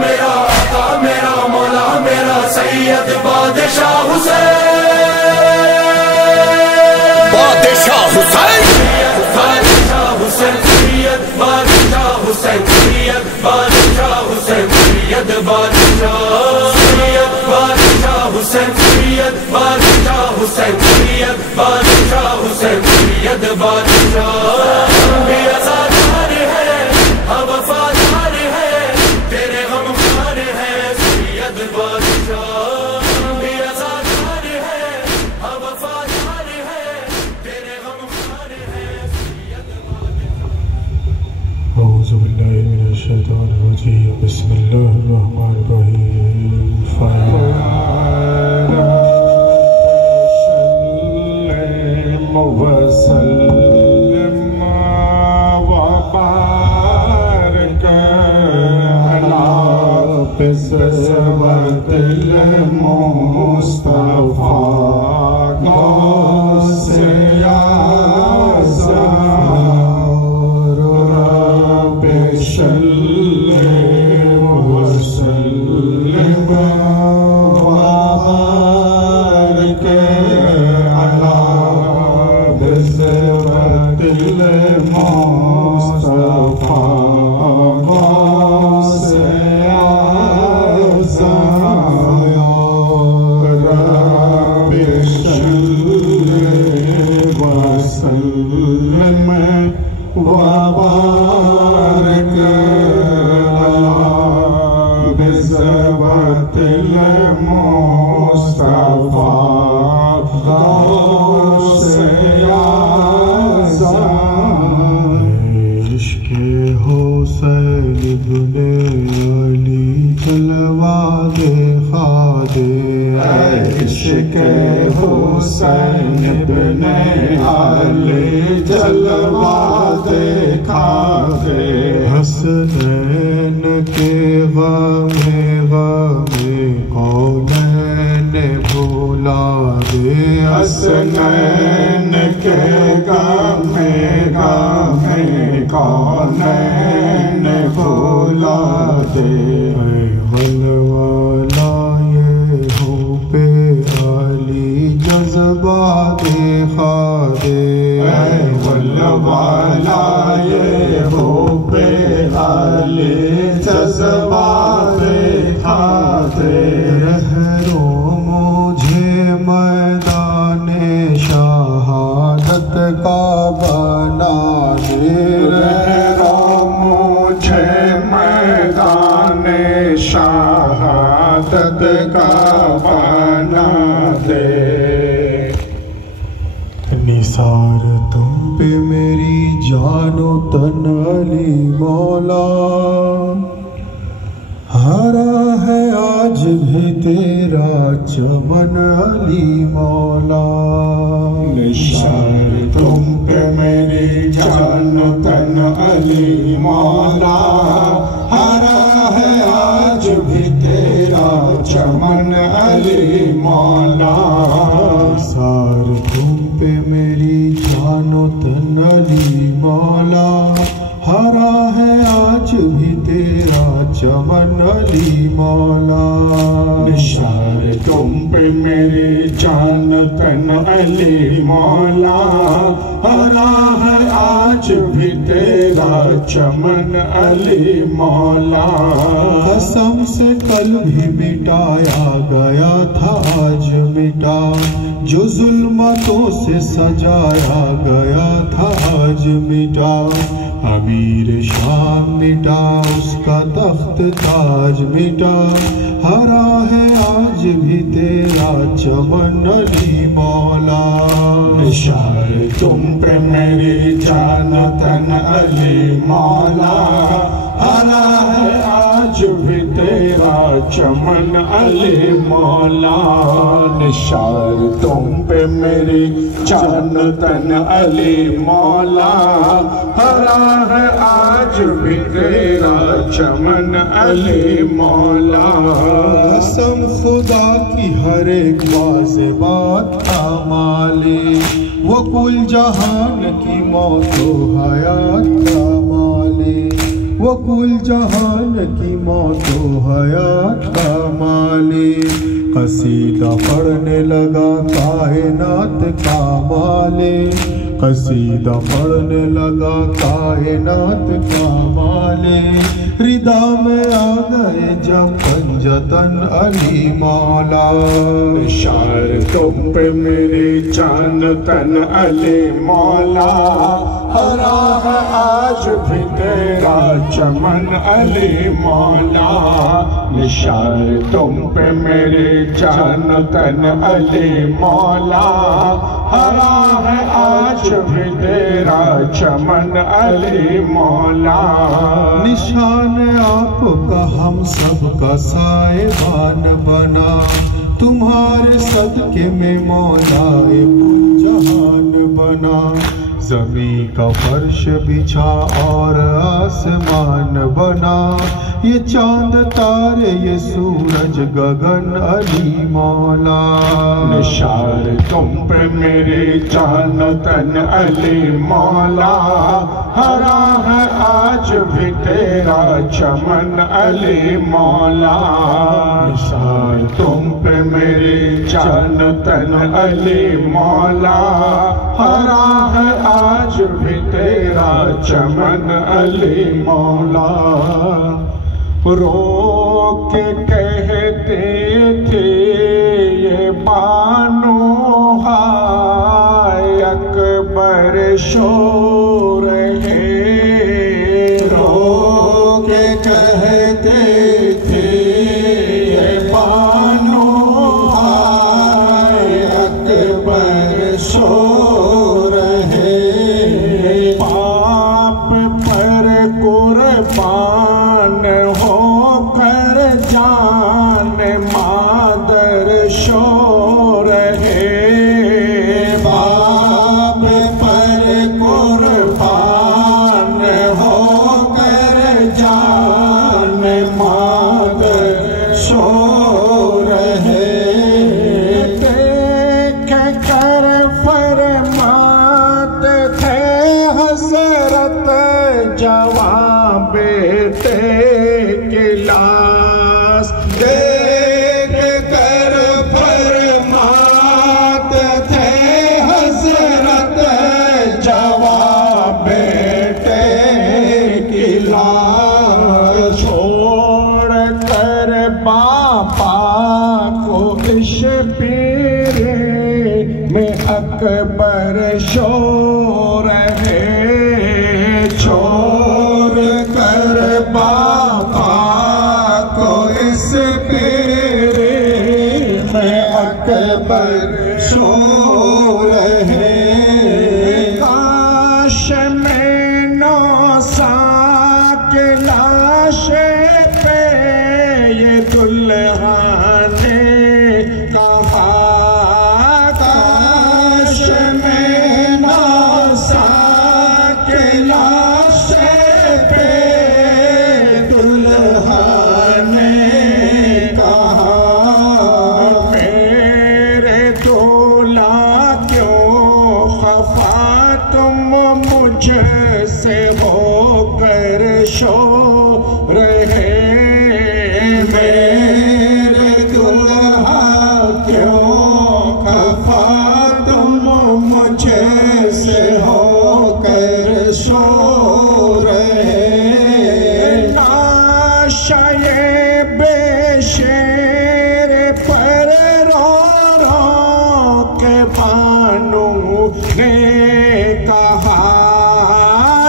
मेरा आका मेरा मौला मेरा सैयद बादशाह हुसैन, बादशाह हुसैन, बादशाह हुसैन, सैयद बादशाह हुसैन, सैयद बादशाह हुसैन, सैयद बादशाह, सैयद बादशाह हुसैन, सैयद बादशाह हुसैन, सैयद बादशाह हुसैन, सैयद बादशाह। बेअज़ादार है हम वफादार है तेरे गमखार है सैयद बादशाह, बेअज़ादार है हम वफादार है तेरे गमखार है सैयद बादशाह। औज़ु बिल्लाहि मिनश शैतानिर रजीम, बिस्मिल्लाहिर रहमानिर रहीम। हसनैन के गमे गमे कौनैन भुला दे, हसनैन के गमे गमे कौनैन भुला दे। वलवाला ये हो पे अली जज्बा देखा दे, वलवाला ये हो पे अली जज्बा देखा दे। रहरो मुझे मैदाने शहादत का बना दे, रहरो मुझे मैदाने शहादत का बना दे। निसार तुम पे मेरी जानो तन अली मौला, हरा है आज भी तेरा चमन अली मौला। निसार तुम पे मेरी जानो तन अली मौला, हरा है आज भी तेरा चमन अली मौला। निसार तुम पे मेरी जानो तन अली मौला, हरा है आज भी तेरा चमन अली मौला। निशार तुम पे मेरी जान तन अली मौला, हरा है आज भी तेरा चमन अली मौला। कसम से कल भी मिटाया गया था आज मिटा, जो जुल्मतों से सजाया गया था आज मिटा। अमीर शाम मिटा उसका तख्त ताज मिटा, हरा है आज भी तेरा चमन अली मौला। निशार तुम पे मेरी जान तन अली मौला, हरा है आज भी तेरा चमन अली मौला। निशार तुम पे मेरी जान तन अली मौला, हरा है आज भी तेरा चमन अली मौला। कसम खुदा की हर एक वाज़े बात का मालिक, वो कुल जहान की मौत हयात का मालिक, वो वो कुल जहान की मौतो हयात का मालिक, कसीदा पढ़ने लगा कायनात का मालिक, कसीदा पढ़ने लगा कायनात का मालिक। हृदय में आ गए जब पंजतन अली मौला, शार तुम पे मेरे जान तन अली मौला, हरा है आज भी तेरा चमन अली मौला। निशार तुम पे मेरे जान तन अली मौला, हरा है आज भी तेरा चमन अली मौला। निशान आपका हम सबका साएबान बना, तुम्हारे सदके में मौला कुल जहान बना। ज़मीं का फर्श बिछा और आसमान बना, ये चांद तारे ये सूरज गगन अली मौला। निशार तुम पे मेरे जान तन अली मौला, हरा है आज भी तेरा चमन अली मौला। निशार तुम पे मेरे जान तन अली मौला, हरा है आज भी तेरा चमन अली मौला। रो के कहते थे ये बानो हाय अकबर शो रहे, रो के कहते थे ये बानो हाय अकबर शो रहे। पाप पर कुर्बान होकर जान मादर शो रहे। बाप पर कुर्बान होकर जान मादर शो रहे। देख कर फरमाते थे हसरत जवां बेटे की लाश। देख कर फरमाते थे हसरत जवां बेटे की लाश। छोड़ कर बापा को इश पीरे में अकबर शो रहे। छोड़ कर बापा को इस पीरे में अकबर शो रहे। काश में 9 साल के लाश पे ये दुल्हा ने कहा। काश में 9 साल के लाश पे दुल्हा ने कहा। मेरे दूल्हा क्यों खफा तुम मुझसे होकर शो रहे। मेरे दुल्हा क्यों खफा तुम मुझे से होकर सो रहे। नाशाये बेशेर पर रो रो के बानू ने कहा।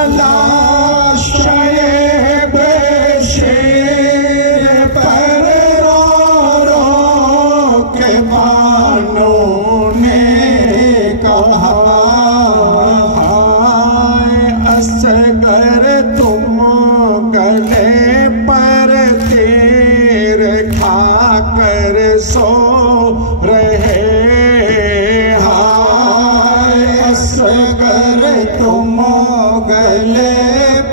लाशाये बेशेर पर रो रो के बानों ने कहा। हाय असगर तुम गले पर तीर खाकर सो रहे। हाय असगर तुम गले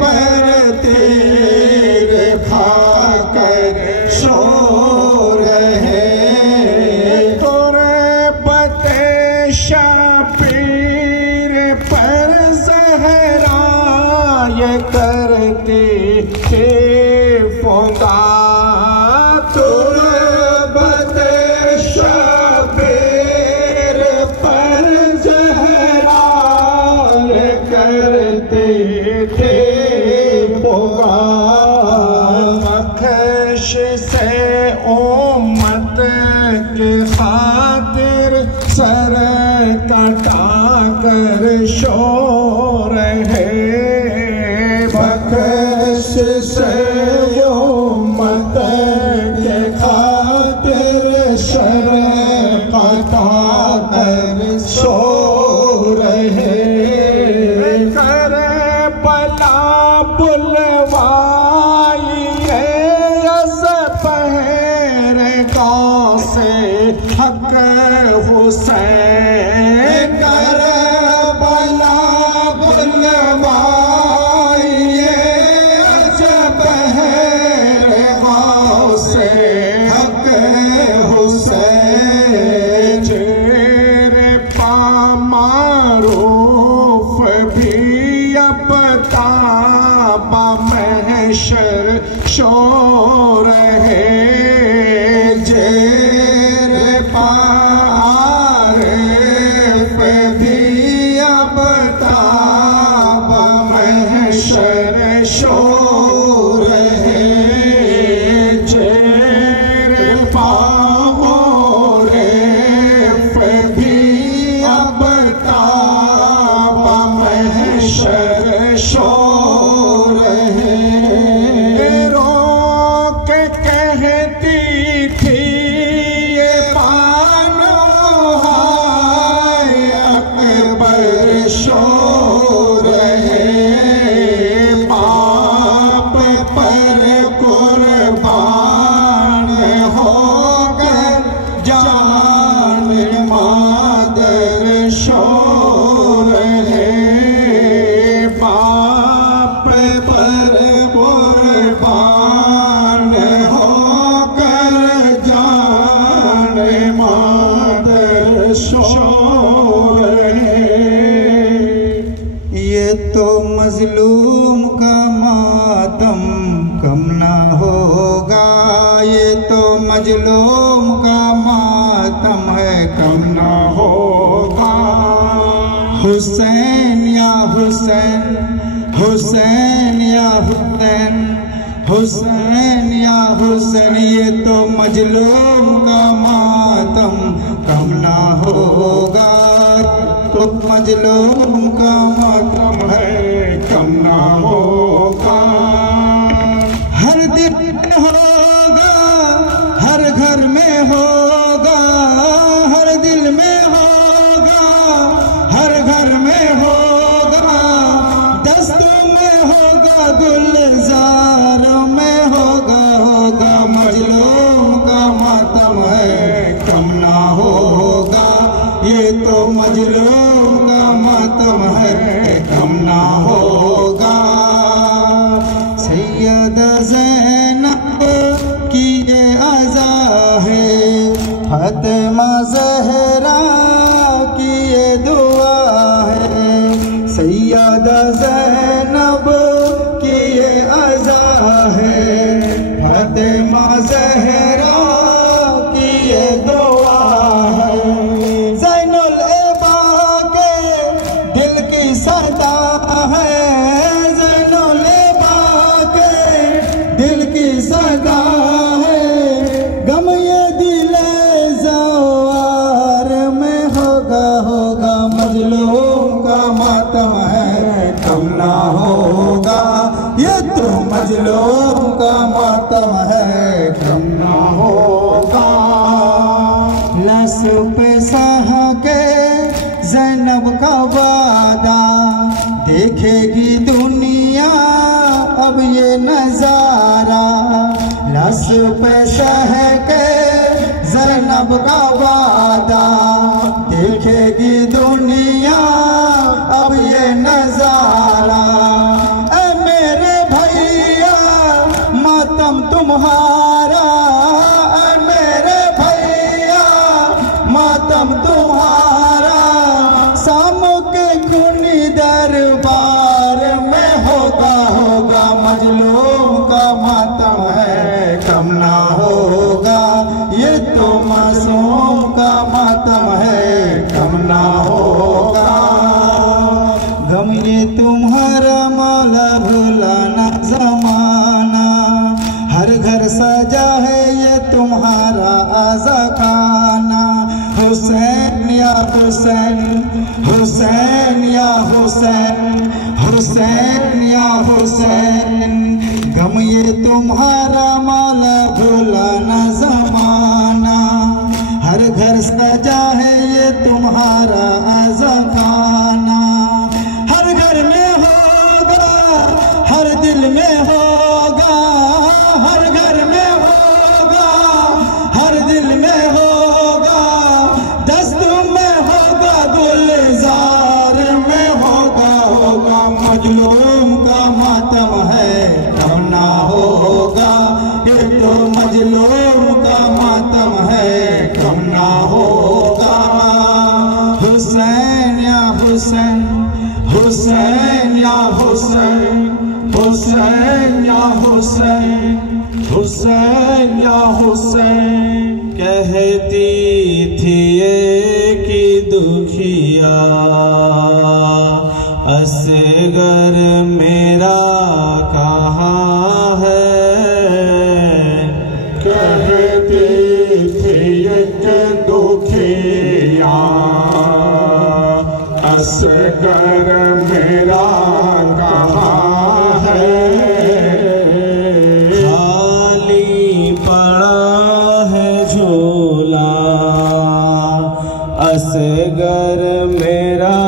पर तीर खाकर सो रहे। तुरबते शापीर पर ज़हरा ये करती थी से उम्मत के खातिर सर कटा कर शोर है। बख्श से उम्मत के खातिर सर कटा कर शोर है। करबला बुलवाइए अज़ पहर गाँव से हक हुसैन। करबला बुलवाइए अज़ पहर गाँव से हक हुसैन। चेहरे पा मारूफ भी अब ताबा महशर शोर है। जेर पारिफ भी अब ताबा महशर शोर है। जेर पारिफ भी अब ताबा महशर शोर है। रोक कहती थी ये बानो हाय अकबर शोर है। बाप पर कुर्बान होकर जान मादर शोर है। बाप पर कुर्बान होकर जान मादर शोर है। ये तो मजलूम का मातम कम ना होगा। ये तो मजलूम का मातम है कम ना होगा। हुसैन या हुसैन, हुसैन या हुसैन, हुसैन या हुसैन। ये तो मजलूम का मातम कम ना होगा। तो मजलूम का मातम है कम ना होगा। हर दिन होगा, हर घर में होगा, हर दिल में होगा, हर घर में होगा। दस्तों में होगा, गुलजार में होगा। होगा मजलूम का मातम है कम ना होगा। ये तो मजलूम का मातम है कम ना होगा। सैयदा ज़ैनब की ये अज़ा है, फातिमा ज़हरा की ये दुआ है। सैयदा ज़ैनब की ये अज़ा है, फातिमा ज़हरा की ये दुआ है। ज़ैनुल इबा के दिल की सदा है। ज़ैनुल इबा के दिल की सदा है। गम ये दिल ज़वार में होगा। होगा मजलूम का मातम है कम ना होगा। ये तो मजलूम का मातम है कम ना होगा। लस पे सह के ज़ैनब का वादा, देखेगी दुनिया अब ये नजारा। लस पे सह के ज़ैनब का वादा, देखेगी दुनिया अब ये नजारा। ऐ मेरे भैया मातम तुम्हारा, ऐ मेरे भैया मातम तुम्हारा। सामो के खूनी दरबार में होगा। होगा मजलूम का मातम है कम ना होगा। ये तो मासूम का मातम है कम ना होगा। गम ये तुम्हारा मौला भुलाना जमाना। हर घर सजा है हुसैन या हुसैन, हुसैन या हुसैन, गम ये तुम्हारा मौला भूला न ज़माना, हर घर सजा है ये तुम्हारा अज़खाना, हर घर में होगा, हर दिल में होगा, हर घर में होगा, हर दिल में होगा, दस्तूर में होगा, गुलजार में होगा, होगा मजलूम का मातम है, कम ना होगा, ये तो मजलूम का मातम है, कम ना होगा। हुसैन या हुसैन, हुसैन या हुसैन, हुसैन या हुसैन, हुसैन या हुसैन। कहती थी ये कि दुखिया असगर मेरा कहाँ है, कहती थी एक दुखिया असगर मेरा कहाँ है, खाली पड़ा है झोला असगर मेरा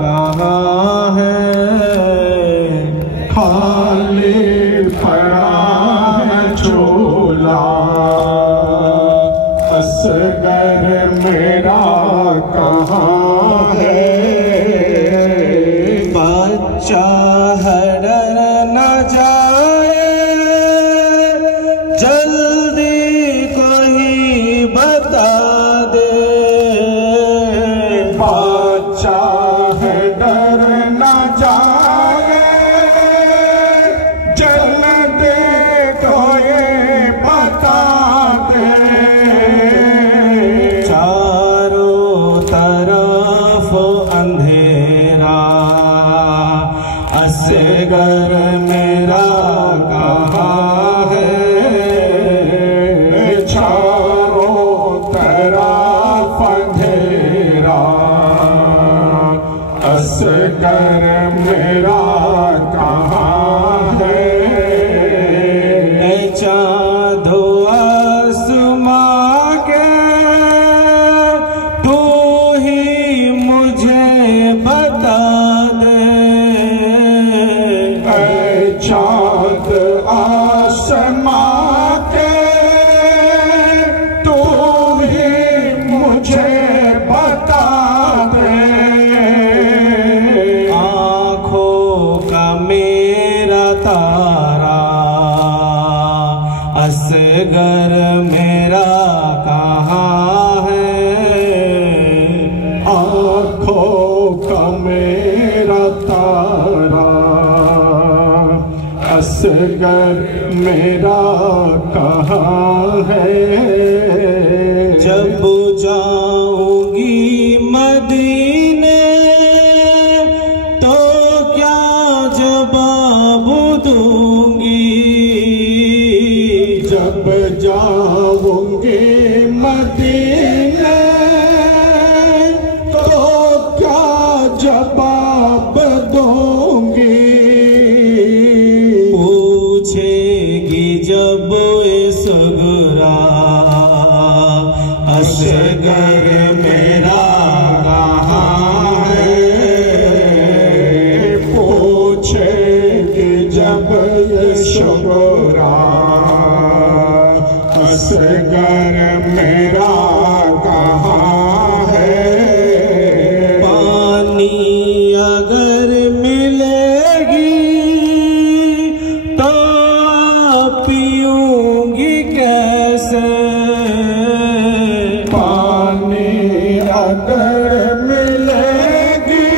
कहाँ है, खाली पड़ा है झोला असगर मेरा कहाँ है, बच्चा है डर न जाए जल्दी कोई बता दे, बच्चा है डर न जाए जल्दी कोई बता दे, चारों तरफ अंधेरा असगर मेरा कहाँ है, चारों तरफ अंधेरा असगर मेरा कहाँ है, चाँदो आसमां के तू ही मुझे बता दे, चाँद आसमां के तू ही मुझे बता दे, आँखों का मेरा तारा असगर मेरा कहाँ है, आँखों का मेरा तारा असगर मेरा कहाँ है, जब जाऊंगी मदीने तो क्या जवाब दूंगी, जब जाऊंगी मदीने तो क्या जवाब दूंगी, पूछेगी जब ये सगरा असगर मेरा कहाँ है, पूछेगी जब ये शुगरा असगर मेरा कहाँ है, पानी अगर मिलेगी तो पीऊंगी कैसे, पानी अगर मिलेगी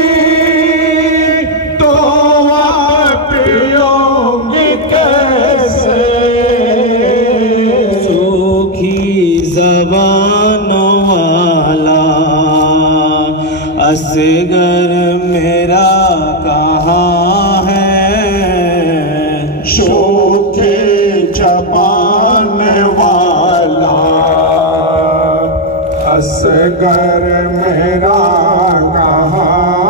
तो आप पियोगी कैसे, सूखी ज़बानों वाला असगर मेरा कहाँ है, शोके जबान वाला असगर मेरा कहाँ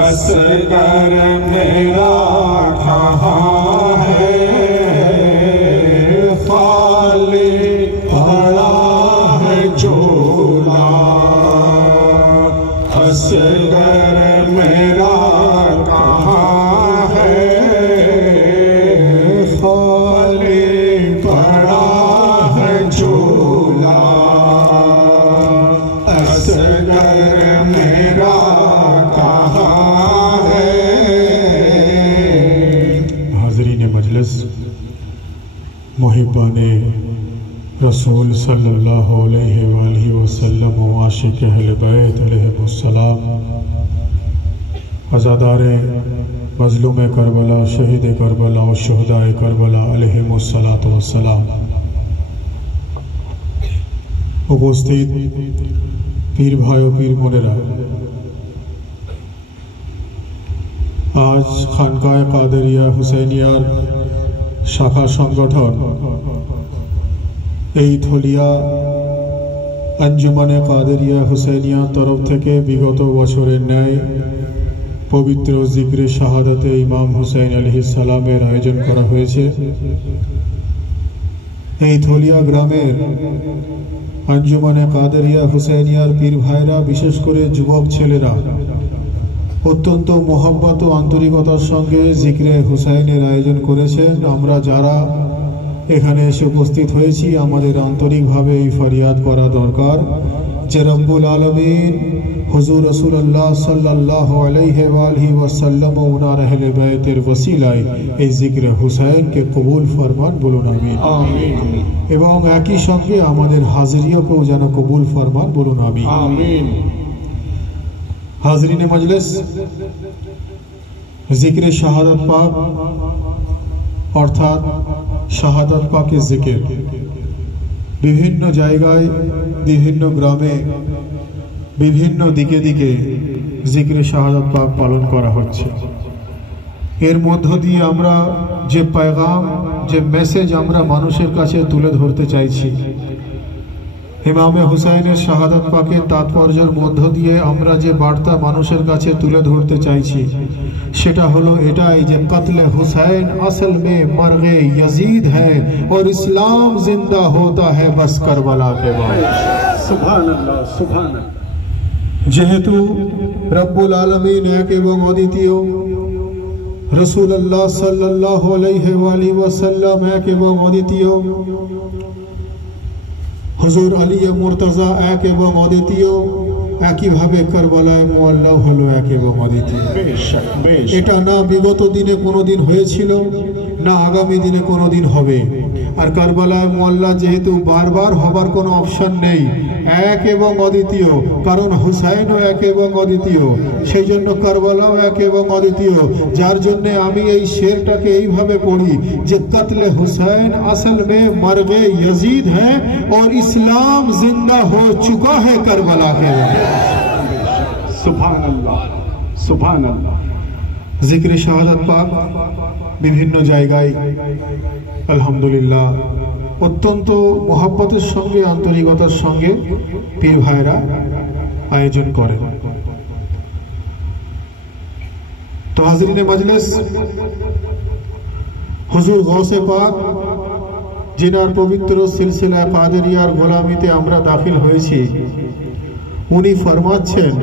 असगर मेरा कहाँ है, खाली पड़ा है झोला। असगर मेरा कहाँ है, खाली पड़ा है झोला। असगर मेरा कहाँ है। हाज़रीन मजलिस, मुहिब्बाने रसूल सल्लल्लाहु अलैहि वसल्लम व आशिक़ अहले बैत अलैहिमुस्सलाम, अज़ादारे मज़लूम करबला, शहीद करबला और शुहदाए करबला अलैहिमुस्सलातु वस्सलाम, उपस्थित पीर भाई और पीर मोनेरा, आज खानकाए कादरिया हुसैनियार शाखा संगठन এই থলিয়া আঞ্জুমানে কাদেরিয়া হুসেনিয়া তরফ থেকে বিগত বছরের ন্যায় পবিত্র জিকরে শাহাদাতে ইমাম হুসাইন আলাইহিস সালামের আয়োজন করা হয়েছে। এই থলিয়া গ্রামের আঞ্জুমানে কাদেরিয়া হুসেনিয়ার পীর ভাইরা, বিশেষ করে যুবক ছেলেরা অত্যন্ত মোহাব্বত ও আন্তরিকতার সঙ্গে জিকরে হুসাইনের আয়োজন করেছেন। আমরা যারা এখানে এসে উপস্থিত হয়েছি, আমাদের আন্তরিকভাবে এই ফরিয়াদ করা দরকার যে রব্বুল আলামিন হুজুর রাসূলুল্লাহ সাল্লাল্লাহু আলাইহি ওয়াসাল্লাম ও ওনার আহলে বাইতের ওসিলায় এই জিকরে হুসাইনকে কবুল ফরমান, বলুন আমিন। आमीन এবং একই সঙ্গে আমাদের হাজিরিয়াকেও যেন কবুল ফরমান, বলুন আমিন। आमीन। হাজরিনে মজলিস, জিকরে শাহাদাত পাক অর্থাৎ শাহাদাত পাকের জিকির বিভিন্ন জায়গায়, বিভিন্ন গ্রামে, বিভিন্ন দিকে দিকে জিকরে শাহাদাত পাক পালন করা হচ্ছে। এর মধ্য দিয়ে আমরা যে পেগাম, যে মেসেজ আমরা মানুষের কাছে তুলে ধরতে চাইছি, ইমামে হুসাইনের শাহাদাত পাকের তাৎপর্যের মধ্য দিয়ে আমরা যে বার্তা মানুষের কাছে তুলে ধরতে চাইছি, সেটা হলো এটাই যে কতলে হুসাইন আসল মে মরগে यजीद है और इस्लाम जिंदा होता है बस करबला के बाद। सुभान अल्लाह, सुभान अल्लाह। যেহেতু রব্বুল আলামিন এক এবং অদ্বিতীয়, রাসূলুল্লাহ সাল্লাল্লাহু আলাইহি ওয়াসাল্লাম এক এবং অদ্বিতীয়, হুজুর আলী মুর্তজা এক এবং অদ্বিতীয়, একইভাবে কারবালায় মুআল্লা হলো এক এবং অদ্বিতীয়। बेशक बेशक। এটা না বিগত দিনে কোনোদিন হয়েছিল, না আগামী দিনে কোনোদিন হবে। আর কারবালায় মুআল্লা যেহেতু বারবার হবার কোনো অপশন নেই, এক এবং অদ্বিতীয়, কারণ হুসাইনও এক এবং অদ্বিতীয়, সেই জন্য কারবালাও এক এবং অদ্বিতীয়। যার জন্য আমি এই শেরটাকে এইভাবে পড়ি যে কতলে হুসাইন আসল মে মরগে यजीद है और इस्लाम जिंदा हो चुका है करबला के। सुभान अल्लाह, सुभान अल्लाह। जिक्र শাহাদাত পাক বিভিন্ন জায়গায় আলহামদুলিল্লাহ অত্যন্ত মহব্বতের সঙ্গে, আন্তরিকতার সঙ্গে পীর ভাইরা আয়োজন করেন। তো হাজরিনে মজলিস, হুজুর গৌসে পাক जिनार पवित्र सिलसिला कादरियार गोलामीते आमरा दाखिल হয়েছি, उनी फरमाচ্ছেন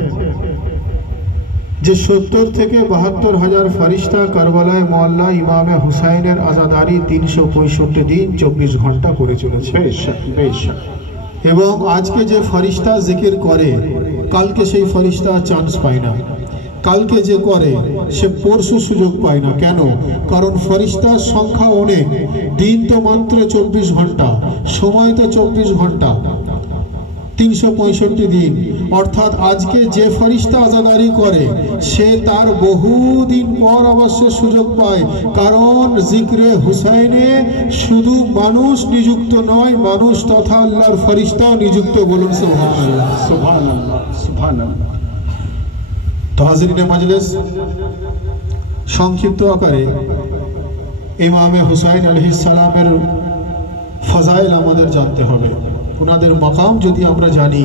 যে 70 থেকে 72 হাজার ফেরেশতা কারবালায় মুআল্লা ইমামে হুসাইনের আযাদারি 365 দিন 24 ঘন্টা করে চলেছে। बेशक बेशक। এবং আজকে যে ফেরেশতা জিকির করে, কালকে সেই ফেরেশতা চান্স পায় না, কালকে যে করে সে পরশু সুযোগ পায় না। কেন? কারণ ফেরেশতার সংখ্যা অনেক, দিন তো মাত্র 24 ঘন্টা, সময় তো 24 ঘন্টা, 365 দিন। অর্থাৎ আজকে যে ফেরেশতা আযাদারি করে সে তার বহুদিন পর অবশ্য সুযোগ পায়, কারণ জিকরে হুসাইনে শুধু মানুষ নিযুক্ত নয়, মানুষ তথা আল্লাহর ফেরেশতাও নিযুক্ত। বলুন সুবহানাল্লাহ, सुभान अल्लाह, सुभान अल्लाह। তো হাজরিনে মজলিস, সংক্ষিপ্ত আকারে ইমামে হুসাইন আলাইহিস সালামের ফজাইল আমাদের জানতে হবে। ওনাদের মাকাম যদি আমরা জানি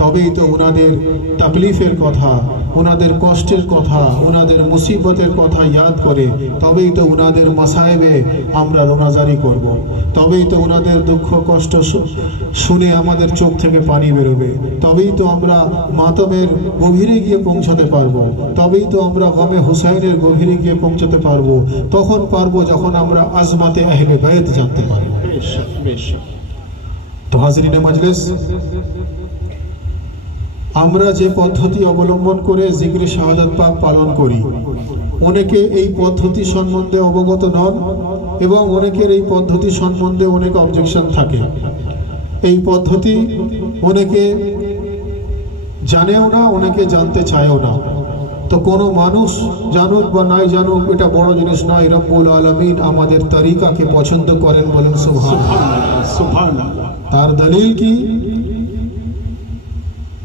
তবেই তো ওনাদের তাকলিফের কথা, ওনাদের কষ্টের কথা, ওনাদের মুসিবতের কথা ইয়াদ করে তবেই তো ওনাদের মাসায়েবে আমরা রোনাজারি করব। তবেই তো ওনাদের দুঃখ কষ্ট শুনে আমাদের চোখ থেকে পানি বেরোবে। তবেই তো আমরা মাতমের গভীরে গিয়ে পৌঁছাতে পারবো। তবেই তো আমরা গমে হুসাইনের গভীরে গিয়ে পৌঁছাতে পারবো। তখন পারবো যখন আমরা আজমাতে আহলে বাইত জানতে পারবো। তো হাজরিনে মজলিস, আমরা যে পদ্ধতি অবলম্বন করে জিকরে শাহাদাত পাক পালন করি, অনেকে এই পদ্ধতি সম্বন্ধে অবগত নন এবং অনেকের এই পদ্ধতি সম্বন্ধে অনেক অবজেকশন থাকে। এই পদ্ধতি অনেকে জানেও না, অনেকে জানতে চায়ও না। তো কোনো মানুষ জানুক বা নাই জানুক, এটা বড় জিনিস নয়। রব্বুল আলামিন আমাদের তরিকাকে পছন্দ করেন, বলেন সুবহানাল্লাহ সুবহানাল্লাহ। তার দলিল কি?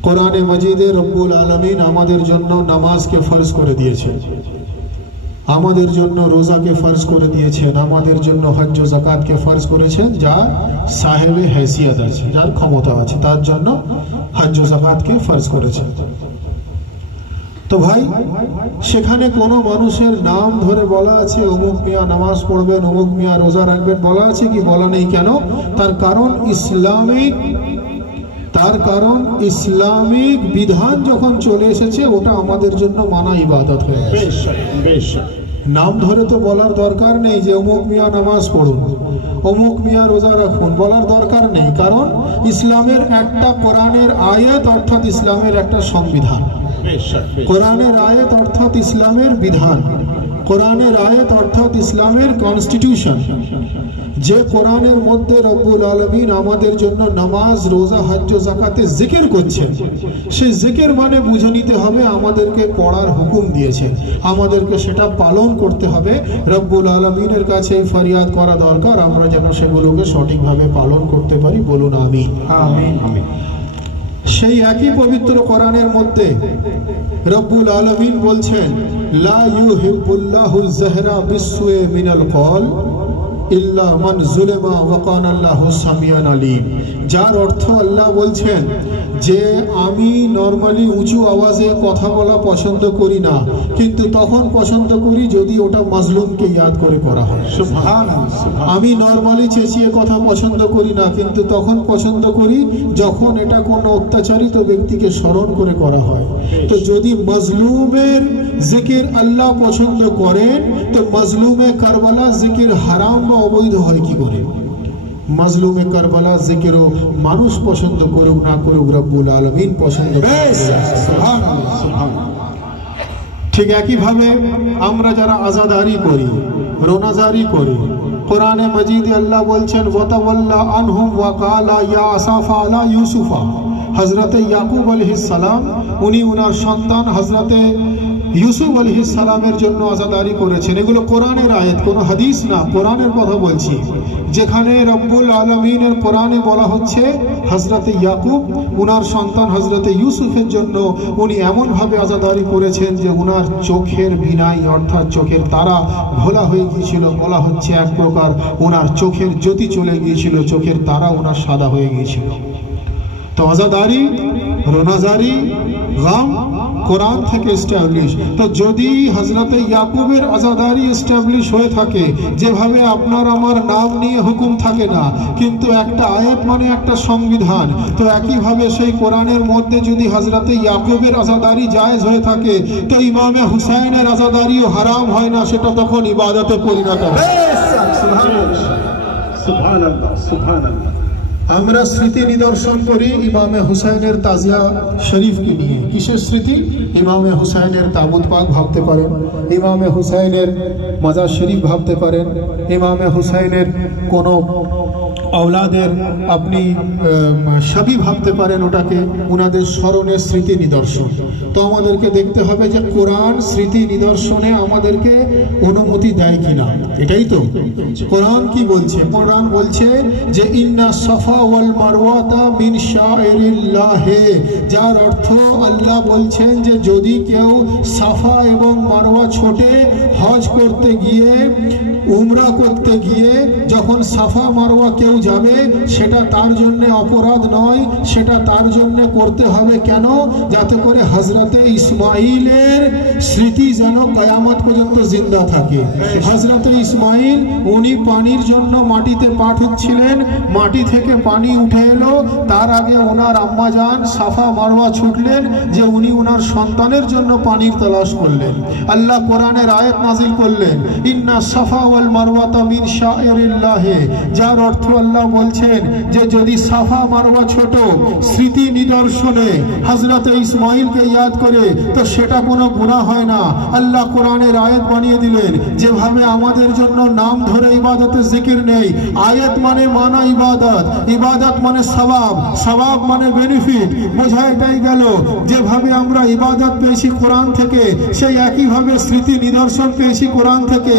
কোরআনে মজিদে রব্বুল আলামিন আমাদের জন্য নামাজকে ফরজ করে দিয়েছেন, আমাদের জন্য রোজাকে ফরজ করে দিয়েছেন, আমাদের জন্য হজ ও যাকাতকে ফরজ করেছেন। যার সাহেবে हैसियत আছে, যার ক্ষমতা আছে, তার জন্য হজ ও যাকাতকে ফরজ করেছেন। তো ভাই, সেখানে কোনো মানুষের নাম ধরে বলা আছে অমুক মিয়া নামাজ পড়বেন, অমুক মিয়া রোজা রাখবেন, বলা আছে কি? বলা নেই। কেন? তার কারণ ইসলামিক বিধান যখন চলে এসেছে, ওটা আমাদের জন্য মানা ইবাদত হয়ে গেছে। নাম ধরে তো বলার দরকার নেই যে অমুক মিয়া নামাজ পড়ুন, অমুক মিয়া রোজা রাখুন, বলার দরকার নেই। কারণ ইসলামের একটা কোরআনের আয়াত অর্থাৎ ইসলামের একটা সংবিধান, কোরআনের আয়াত অর্থাৎ ইসলামের বিধান, কোরআনের আয়াত অর্থাৎ ইসলামের কনস্টিটিউশন, যে কোরআনের মধ্যে রব্বুল আলামিন আমাদের জন্য নামাজ, রোজা, হজ ও যাকাতে জিকির করছেন, সেই জিকির মানে বুঝে নিতে হবে আমাদেরকে পড়ার হুকুম দিয়েছেন, আমাদেরকে সেটা পালন করতে হবে। রব্বুল আলামিনের কাছে এই ফরিয়াদ করা দরকার, আমরা যেন সেগুলোকে সঠিকভাবে পালন করতে পারি। বলুন আমিন। আমিন আমিন। সেই একই পবিত্র কোরআনের মধ্যে রব্বুল আলামিন বলছেন, লা ইউহিব্বুল্লাহুল জাহরা বিসসুই মিনাল কওল ইল্লা মান যুলিমা ওয়া কানা আল্লাহু সামিয়ান আলীম। যার অর্থ আল্লাহ বলছেন যে আমি নরমালি উঁচু আওয়াজে কথা বলা পছন্দ করি না, কিন্তু তখন পছন্দ করি যদি ওটা মাজলুমকে ইয়াদ করে করা হয়। সুবহানাল্লাহ। আমি নরমালি চেঁচিয়ে কথা পছন্দ করি না, কিন্তু তখন পছন্দ করি যখন এটা কোনো অত্যাচারিত ব্যক্তিকে স্মরণ করে করা হয়। তো যদি মাজলুমের জিকির আল্লাহ পছন্দ করেন, তো মাজলুমে কারবালা জিকির হারাম বা অবৈধ হয় কি করে? মাজলুমে কারবালা জিকিরও মানুষ পছন্দ করুক না করুক, রব্বুল আলামিন পছন্দ করেন। সুবহানাল্লাহ সুবহানাল্লাহ। ঠিক একইভাবে আমরা যারা আযাদারি করি, রোনাজারি করি, কোরআনে মজিদে আল্লাহ বলছেন ওয়াতাওয়াল্লা আনহুম ওয়া ক্বালা ইয়া আসাফা আলা ইউসুফা। হযরতে ইয়াকুব আলাইহিস সালাম, উনি ওনার সন্তান হযরতে ইউসুফ আলাইহিস সালামের জন্য আযাদারি করেছেন। এগুলো কোরআনের আয়াত, কোনো হাদিস না, কোরআনের কথা বলছি। যেখানে রব্বুল আলামিনের কোরআনে বলা হচ্ছে হযরতে ইয়াকুব ওনার সন্তান হযরতে ইউসুফের জন্য উনি এমনভাবে আযাদারি করেছেন যে ওনার চোখের বিনাই অর্থাৎ চোখের তারা ঘোলা হয়ে গিয়েছিল। বলা হচ্ছে এক প্রকার ওনার চোখের জ্যোতি চলে গিয়েছিল, চোখের তারা ওনার সাদা হয়ে গিয়েছিল। তো আযাদারি, রোনাজারি, গাম কোরআন থেকে এস্টাবলিশ। তো যদি হযরতে ইয়াকুবের আযাদারি এস্টাবলিশ হয়ে থাকে, যেভাবে আপনার আমার নাম নিয়ে হুকুম থাকে না, কিন্তু একটা আয়াত মানে একটা সংবিধান, তো একইভাবে সেই কোরআনের মধ্যে যদি হযরতে ইয়াকুবের আযাদারি জায়েজ হয়ে থাকে, তো ইমামে হুসাইনের আযাদারিও হারাম হয় না, সেটা তখন ইবাদতে পরিণত হয়। সুবহানাল্লাহ সুবহানাল্লাহ। আমরা স্মৃতি নিদর্শন করি ইমামে হুসাইনের তাজিয়া শরীফকে নিয়ে। কিসের স্মৃতি? ইমামে হুসাইনের তাবুত পাক ভাবতে পারেন, ইমামে হুসাইনের মাজার শরীফ ভাবতে পারেন, ইমামে হুসাইনের কোনো औलाদের আপনি সবই ভাবতে পারেন, ওটাকে উনাদের স্মরণের স্মৃতি নিদর্শন। তো আমাদেরকে দেখতে হবে যে কোরআন স্মৃতি নিদর্শনে আমাদেরকে অনুমতি দেয় কিনা। এটাই তো কোরআন কি বলছে? কোরআন বলছে যে ইন্না সাফা ওয়াল মারওয়াতা মিন শাইরিল্লাহ, যার অর্থ আল্লাহ বলছেন যে যদি কেউ সাফা এবং মারওয়া ছোটে হজ করতে গিয়ে, উমরা করতে গিয়ে যখন সাফা মারওয়া কেউ যাবে, সেটা তার জন্য অপরাধ নয়, সেটা তার জন্য করতে হবে। কেন? যাতে করে হযরত হজরতে ইসমাইলের স্মৃতি যেন কিয়ামত পর্যন্ত জিন্দা থাকে। হজরতে ইসমাইল উনি পানির জন্য মাটিতে পা ঠুকছিলেন, মাটি থেকে পানি উঠে এলো, তার আগে ওনার আম্মা জান সাফা মারওয়া ছুটলেন যে উনি ওনার সন্তানের জন্য পানির তালাশ করলেন। আল্লাহ কোরআনের আয়াত নাজিল করলেন, ইন্না সাফা ওয়াল মারওয়াতা মিন শাইরিল্লাহ, যার অর্থ আল্লাহ বলছেন যে যদি সাফা মারওয়া ছোট স্মৃতি নিদর্শনে হযরতে ইসমাইলকে ইয়াদ করে তো সেটা কোনো গুনাহ হয় না। আল্লাহ কোরআনের আয়াত বানিয়ে দিলেন, যেভাবে আমাদের জন্য নাম ধরে ইবাদতের জিকির নেই, আয়াত মানে মানা ইবাদত, ইবাদত মানে সওয়াব, সওয়াব মানে বেনিফিট, বোঝা এটাই গেল। যেভাবে আমরা ইবাদত পেয়েছি কোরআন থেকে, সেই একইভাবে স্মৃতি নিদর্শন পেয়েছি কোরআন থেকে।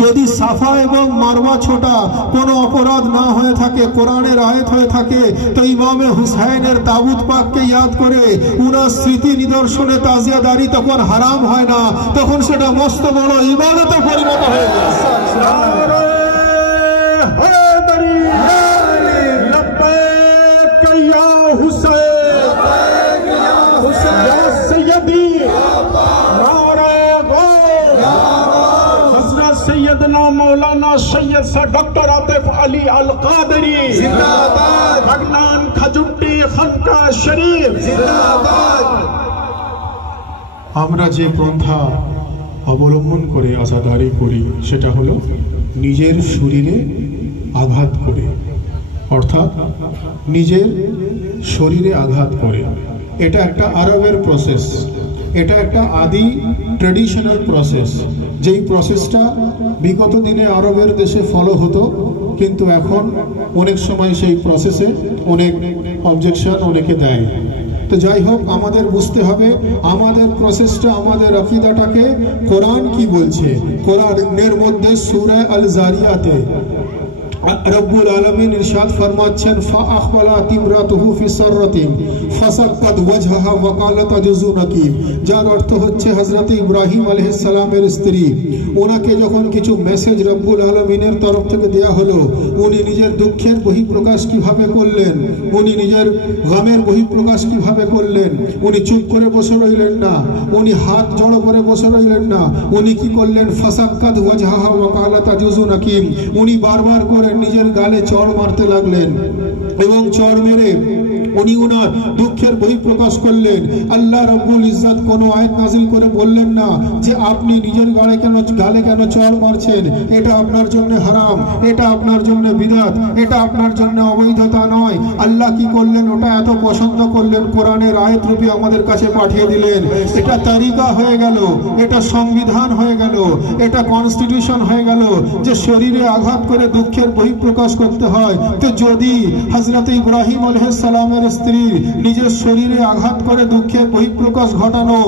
যদি সাফা এবং মারওয়া ছোটা কোনো অপরাধ না হয়ে থাকে, কোরআনের আয়াত হয়ে থাকে, তো ইমামে হুসাইনের তাবুত পাককে ইয়াদ করে উনার স্মৃতি নিদর্শনে তাজিয়াদারি তখন হারাম হয় না, তখন সেটা মস্ত বড় ইবাদতে পরিণত হয়ে যায়। सैयदना मौलाना सैयद सा डॉक्टर आतिफ अली अल कादरी जिंदाबाद, भगनान खजुट्टी खनका शरीफ जिंदाबाद। আমরা যে পন্থা অবলম্বন করে আজাদারি করি সেটা হলো নিজের শরীরে আঘাত করে, অর্থাৎ নিজের শরীরে আঘাত করে। এটা একটা আরবের প্রসেস, এটা একটা আদি ট্রেডিশনাল প্রসেস, যেই প্রসেসটা বিগত দিনে আরবের দেশে ফলো হতো, কিন্তু এখন অনেক সময় সেই প্রসেসে অনেক অবজেকশন অনেকে দেয়। তো যাই হোক, আমাদের বুঝতে হবে আমাদের প্রসেসটা, আমাদের আকীদাটাকে কোরআন কি বলছে। কোরআনের মধ্যে সূরা আল জারিয়াতে রব্বুল আলামিন ইরশাদ ফরমাচ্ছেন, ফাআখবালাত ইমরাতুহু ফি সাররাতিন ফাসাক্কাত ওয়াজহাহা ওয়া ক্বালাত আজুজুনাকি, যার অর্থ হচ্ছে হযরত ইব্রাহিম আলাইহিস সালামের স্ত্রী, ওনাকে যখন কিছু মেসেজ রব্বুল আলামিনের তরফ থেকে দেয়া হলো, উনি নিজের দুঃখের বহিঃপ্রকাশ কিভাবে করলেন, উনি নিজের গমের বহিঃপ্রকাশ কিভাবে করলেন, উনি চুপ করে বসে রইলেন না, উনি হাত জড়ো করে বসে রইলেন না, উনি কি করলেন, ফাসাক্কাত ওয়াজহাহা ওয়া ক্বালাত আজুজুনাকি, উনি বারবার করে নিজের গালে চড় মারতে লাগলেন এবং চড় মেরে উনি ওনার দুঃখের বহিঃপ্রকাশ করলেন। আল্লাহ রাব্বুল ইজ্জত কোনো আয়াত নাজিল করে বললেন না যে আপনি নিজের গালে কেন চড় মারছেন, এটা আপনার জন্য হারাম, এটা আপনার জন্য বিদআত, এটা আপনার জন্য অবৈধতা নয়। আল্লাহ কি করলেন, ওটা এত পছন্দ করলেন, কোরআনের আয়াত রূপে আমাদের কাছে পাঠিয়ে দিলেন। এটা তারিকা হয়ে গেল, এটা সংবিধান হয়ে গেল, এটা কনস্টিটিউশন হয়ে গেল যে শরীরে আঘাত করে দুঃখের বহিঃপ্রকাশ করতে হয়। তো যদি হযরত ইব্রাহিম আলাইহিস সালামের স্ত্রী নিজের শরীরে আঘাত করে দুঃখের বহিঃপ্রকাশ ঘটানো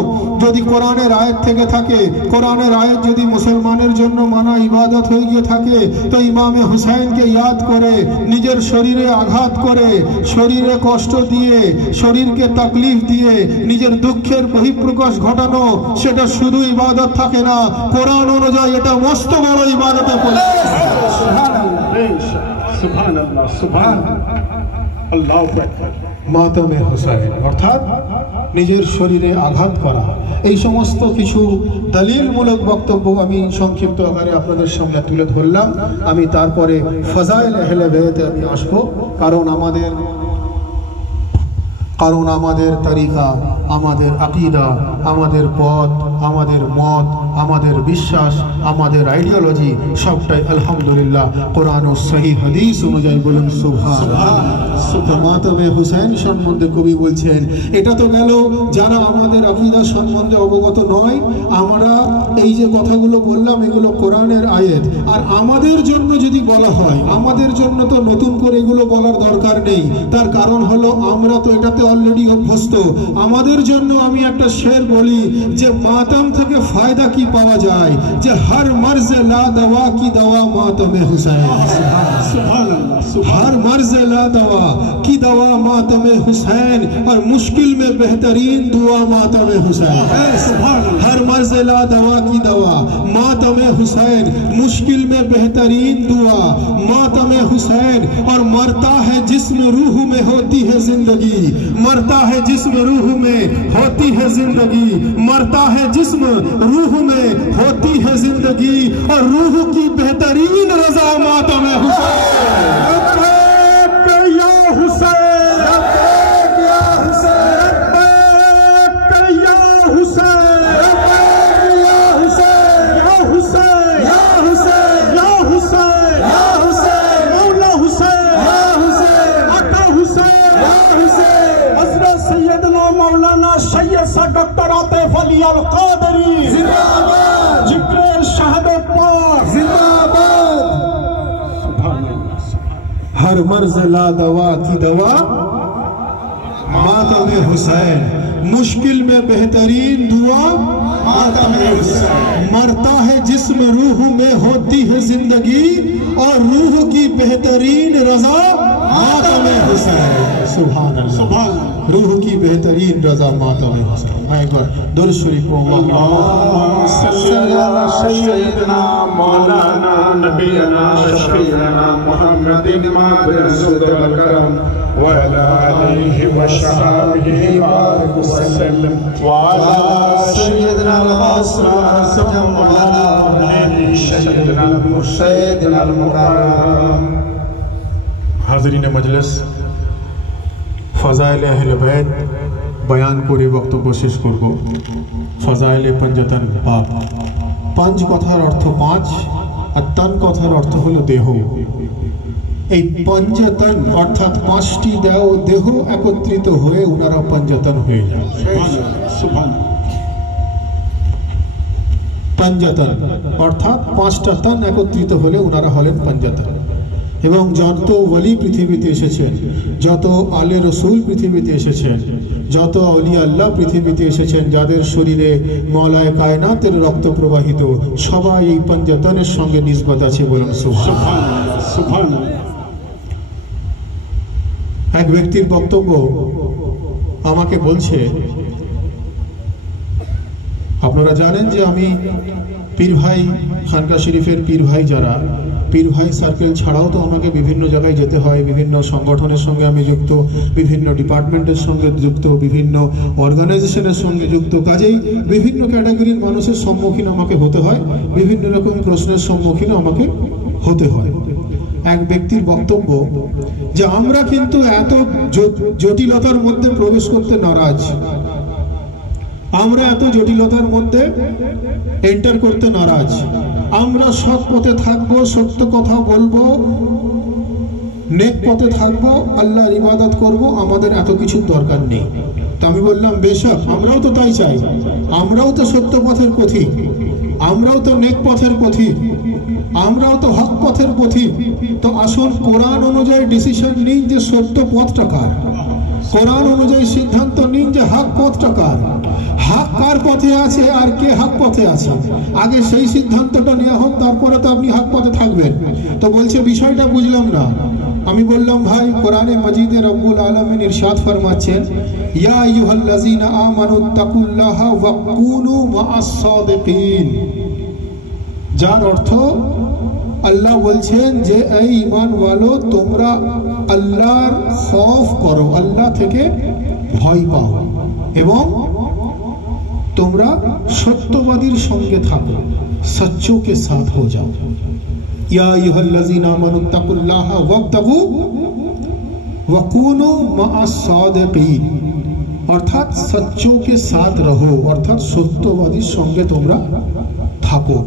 যদি কোরআনের আয়াত থেকে থাকে, কোরআনের আয়াত যদি মুসলমানের জন্য মানা ইবাদত হয়ে গিয়ে থাকে, তো ইমামে হুসাইনকে ইয়াদ করে নিজের শরীরে আঘাত করে, শরীরে কষ্ট দিয়ে, শরীরকে তাকলিফ দিয়ে নিজের দুঃখের বহিঃপ্রকাশ ঘটানো, সেটা শুধু ইবাদত থাকে না, কোরআন অনুযায়ী এটা মস্ত বড় ইবাদতে পরিণত হয়। সুবহানাল্লাহ, সুবহানাল্লাহ, আল্লাহু আকবার। মাতমে হুসাইন অর্থাৎ নিজের শরীরে আঘাত করা, এই সমস্ত কিছু দলিলমূলক বক্তব্য আমি সংক্ষিপ্ত আকারে আপনাদের সামনে তুলে ধরলাম। আমি তারপরে ফজাইল আহলে বাইতে আমি আসবো, কারণ আমাদের তরিকা, আমাদের আকীদা, আমাদের পথ, আমাদের মত, আমাদের বিশ্বাস, আমাদের আইডিওলজি সবটাই আলহামদুলিল্লাহ কোরআন ও সহিহ হাদিস অনুযায়ী। বলুন সুবহানাল্লাহ। মাতমে হুসাইন সম্বন্ধে কবি বলছেন, এটা তো গেল যারা আমাদের আকীদা সম্বন্ধে অবগত নয়। আমরা এই যে কথাগুলো বললাম এগুলো কোরআনের আয়াত, আর আমাদের জন্য যদি বলা হয়, আমাদের জন্য তো নতুন করে এগুলো বলার দরকার নেই। তার কারণ হলো আমরা তো এটাতে অলরেডি অভ্যস্ত। আমাদের জন্য আমি একটা শের বলি যে মাতম থেকে ফায়দা কি পাওয়া যায়, যে हर मर्ज ला दवा की दवा मातम हुसैन, हर मर्ज ला दवा की दवा मातम हुसैन, और मुश्किल में बेहतरीन दुआ मातम हुसैन। हर मर्ज ला दवा की की दवा, मातम हुसैन मुश्किल में बेहतरीन दुआ, मातम हुसैन और मरता है जिस्म रूह में होती है जिंदगी, मरता है जिस्म रूह में होती है जिंदगी, मरता है जिस्म रूह में होती है जिंदगी और रूह की बेहतरीन रजा मातम हुसैन। या हुसैन, या हुसैन, या हुसैन, या हुसैन, या हुसैन, या हुसैन, या हुसैन, या हुसैन, मौला हुसैन, या हुसैन, आका हुसैन, या हुसैन, हज़रत सैयदना मौलाना सैयद सा डॉक्टर आतिफ अली अल कादरी जिंदाबाद, जिक्र शहादत पाक जिंदाबाद। हर मर्ज ला दवा की दवा मातम हुसैन, मुश्किल में बेहतरीन दुआ मातम हुसैन, मरता है जिस्म रूह में होती है जिंदगी और रूह की बेहतरीन रजा मातम हुसैन। सुभान अल्लाह, सुभान रूह की बेहतरीन रजा मातम हुसैन। एक बार दुरूद शरीफ सैयदना मौलाना नबीना शफीना मुहम्मदिन माबुल करम व अला आलिहि व सहाबिहि बारिक वसल्लम व अला सैयदना al-Qasam मौलाना सैयदना al-Murshid al-Mukarram। हाज़रीन मजलिस, फजाइल अहले बैत बयान करे बक्तव्य शेष करब। फजाइले पंजतन बाप, पंज कथार अर्थ पाँच और तन कथार अर्थ हलो देह। এই पंजतन अर्थात पाँचटी देह एकत्रित हुए उनारा पंजतन হয়ে যায়। पंजतन अर्थात पाँचटा तन एकत्रित হলে उनारा হলেন पंजतन। এবং যত ওলি পৃথিবীতে এসেছেন, যত আলে রসুল পৃথিবীতে এসেছেন, যত আউলিয়া আল্লাহ পৃথিবীতে এসেছেন, যাদের শরীরে মওলায়ে কায়নাতের রক্ত প্রবাহিত, সবাই এই পঞ্জতনের সঙ্গে নিসবত আছে। বলুন সুবহানাল্লাহ, সুবহানাল্লাহ। এক ব্যক্তির বক্তব্য আমাকে বলছে, আপনারা জানেন যে আমি পীর ভাই খানকা শরীফের পীর ভাই যারা, পীর ভাই সার্কেল ছাড়াও তো আমাকে বিভিন্ন জায়গায় যেতে হয়, বিভিন্ন সংগঠনের সঙ্গে আমি যুক্ত, বিভিন্ন ডিপার্টমেন্টের সঙ্গে যুক্ত, বিভিন্ন অর্গানাইজেশনের সঙ্গে যুক্ত, কাজেই বিভিন্ন ক্যাটাগরির মানুষের সম্মুখীন আমাকে হতে হয়, বিভিন্ন রকম প্রশ্নের সম্মুখীন আমাকে হতে হয়। এক ব্যক্তির বক্তব্য যে আমরা কিন্তু এত জটিলতার মধ্যে প্রবেশ করতে নারাজ, আমরা এত জটিলতার মধ্যে এন্টার করতে নারাজ, আমরা সৎ পথে থাকবো, সত্য কথা বলবো, নেক পথে থাকবো, আল্লাহর ইবাদত করব, আমাদের এত কিছু দরকার নেই। তো আমি বললাম বেশক আমরাও তো তাই চাই, আমরাও তো সত্য পথের পথিক, আমরাও তো নেক পথের পথিক, আমরাও তো হক পথের পথিক। তো আসুন কোরআন অনুযায়ী ডিসিশন নিন যে সত্য পথটা কার, কোরআন অনুযায়ী সিদ্ধান্ত নিন যে হক পথটা কার, হক কার পথে আছে আর কে হক পথে আছে, আগে সেই সিদ্ধান্তটা নেওয়া হোক, তারপরে তো আপনি হক পথে থাকবেন। তো বলছে বিষয়টা বুঝলাম না। আমি বললাম ভাই, কোরআনে মাজিদে রব্বুল আলামিন ইরশাদ ফরমাচ্ছেন, ইয়া আইয়ুহাল্লাযীনা আমানুত্তাকুল্লাহা ওয়া কুনু মা'আস সাদিকিন, যার অর্থ আল্লাহ বলছেন যে এই ঈমানওয়ালো তোমরা আল্লাহর খৌফ করো, আল্লাহ থেকে ভয় পাও এবং তোমরা সত্যবাদীর সঙ্গে থাকো, সচ্চো কে সাথ হো যাও। ইয়া আইয়ুহাল্লাযীনা আমানুত্তাকুল্লাহা ওয়াবতাগু ওয়া কুনু মা'আস সাদিকিন, অর্থাৎ সচ্চো কে সাথ রহো, অর্থাৎ সত্যবাদীর সঙ্গে তোমরা থাকো।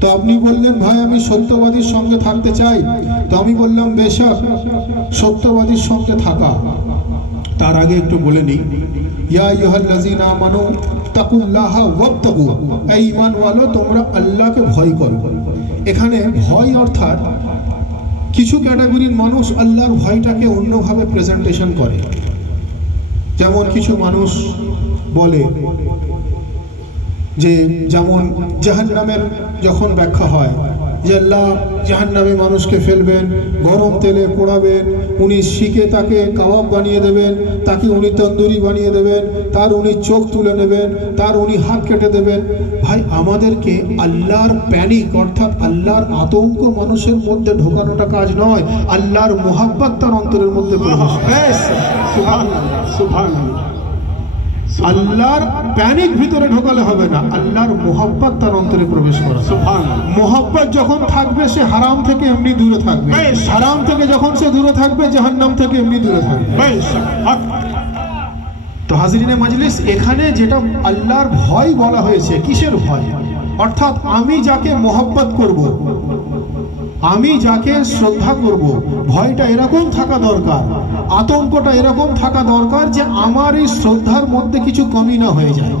তো আপনি বললেন ভাই আমি সত্যবাদীর সঙ্গে থাকতে চাই। তো আমি বললাম বেশক সত্যবাদীর সঙ্গে থাকা, তার আগে একটু বলে নিই, ইয়া আইয়ুহাল্লাযীনা আমানু তাকুল্লাহা ওয়াবতাগু, এই ঈমানওয়ালো তোমরা আল্লাহকে ভয় করো। এখানে ভয় অর্থাৎ কিছু ক্যাটাগরির মানুষ আল্লাহর ভয়টাকে অন্যভাবে প্রেজেন্টেশন করে। যেমন কিছু মানুষ বলে যে, যেমন জাহান্নামের যখন ব্যাখ্যা হয় যে আল্লাহ জাহান্নামে মানুষকে ফেলবেন, গরম তেলে পোড়াবেন, উনি শিখে তাকে কাবাব বানিয়ে দেবেন, তাকে উনি তন্দুরি বানিয়ে দেবেন, তার উনি চোখ তুলে নেবেন, তার উনি হাত কেটে দেবেন। ভাই আমাদেরকে আল্লাহর প্যানিক অর্থাৎ আল্লাহর আতঙ্ক মানুষের মধ্যে ঢোকানোটা কাজ নয়, আল্লাহর মোহাব্বত তার অন্তরের মধ্যে প্রবেশ। আল্লাহর প্যানিক ভিতরে ঢোকালে হবে না, আল্লাহর মোহাব্বত তার অন্তরে প্রবেশ করা। মোহাব্বত যখন থাকবে সে হারাম থেকে এমনি দূরে থাকবে, হারাম থেকে যখন সে দূরে থাকবে জাহান্নাম থেকে এমনি দূরে থাকবে। তো হাজিরিনে মাজলিস, এখানে যেটা আল্লাহর ভয় বলা হয়েছে, কিসের ভয়? অর্থাৎ আমি যাকে মোহাব্বত করব, আমি যাকে শ্রদ্ধা করব, ভয়টা এরকম থাকা দরকার, আতঙ্কটা এরকম থাকা দরকার যে আমার এই শ্রদ্ধার মধ্যে কিছু কমি না হয়ে যায়,